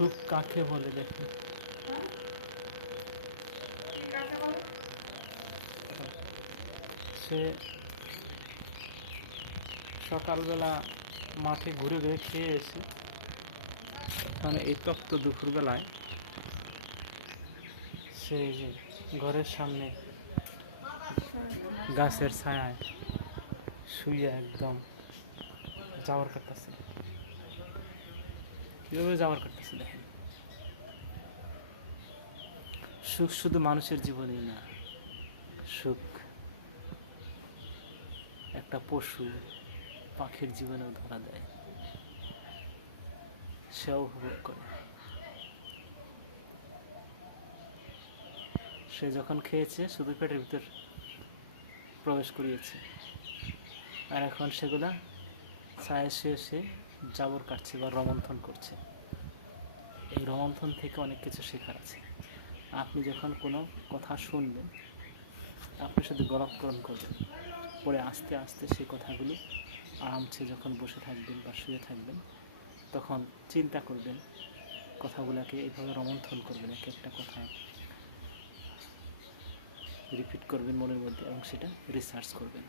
সুখ কাকে বলে দেখুন। সে সকালবেলা মাঠে ঘুরে ঘুরে খেয়ে এসে মানে এই তপ্ত দুপুরবেলায় সে যে ঘরের সামনে গাছের ছায়ায় শুয়ে একদম যাওয়ার কাটতেছে। কীভাবে যাওয়ার কাটতেছে দেখেন। সুখ শুধু মানুষের জীবনেই না, সুখ একটা পশু পাখির জীবনেও ধরা দেয়, সেও উপভোগ করে। সে যখন খেয়েছে শুধু পেটের ভিতর প্রবেশ করিয়েছে, আর এখন সেগুলা ছায়া শুয়ে সে জাবর কাটছে বা রমন্থন করছে। এই রমন্থন থেকে অনেক কিছু শেখার আছে। আপনি যখন কোনো কথা শুনবেন, আপনি শুধু গলৎকরণ করবেন, পরে আস্তে আস্তে সেই কথাগুলো আরামসে যখন বসে থাকবেন বা শুয়ে থাকবেন, তখন চিন্তা করবেন, কথাগুলোকে এইভাবে রমন্থন করবেন, এক একটা কথা রিপিট করবেন মনের মধ্যে এবং সেটা রিসার্চ করবেন।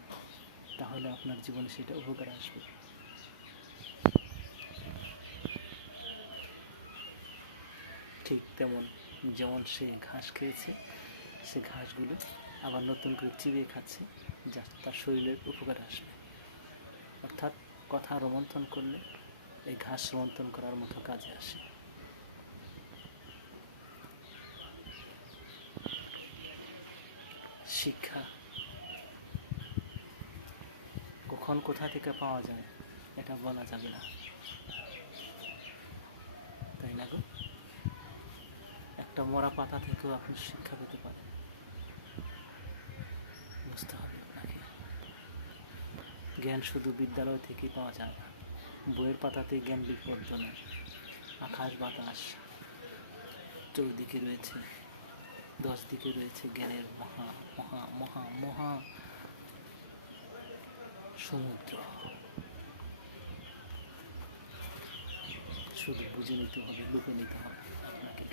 তাহলে আপনার জীবনে সেটা উপকার আসবে। ঠিক তেমন যেমন সে ঘাস খেয়েছে, সে ঘাসগুলো আবার নতুন করে চিবিয়ে খাচ্ছে, যা তার শরীরের উপকার আসবে। অর্থাৎ কথা রোমন্থন করলে এই ঘাস রোমন্থন করার মতো কাজে আসে। শিক্ষা কখন কোথা থেকে পাওয়া যায় এটা বলা যাবে না, তাই না গো? একটা মরা পাতা থেকেও আপনি শিক্ষা পেতে পারেন, বুঝতে হবে আপনাকে। জ্ঞান শুধু বিদ্যালয় থেকেই পাওয়া যায় না, বইয়ের পাতাতে জ্ঞান বিপর্য নয়। আকাশ বাতাস চৌদিকে রয়েছে, 10 দিকে রয়েছে জ্ঞানের মহা মহা মহা মহা সমুদ্র। শুধু বুঝে নিতে হবে, লুপে নিতে হবে আপনাকে।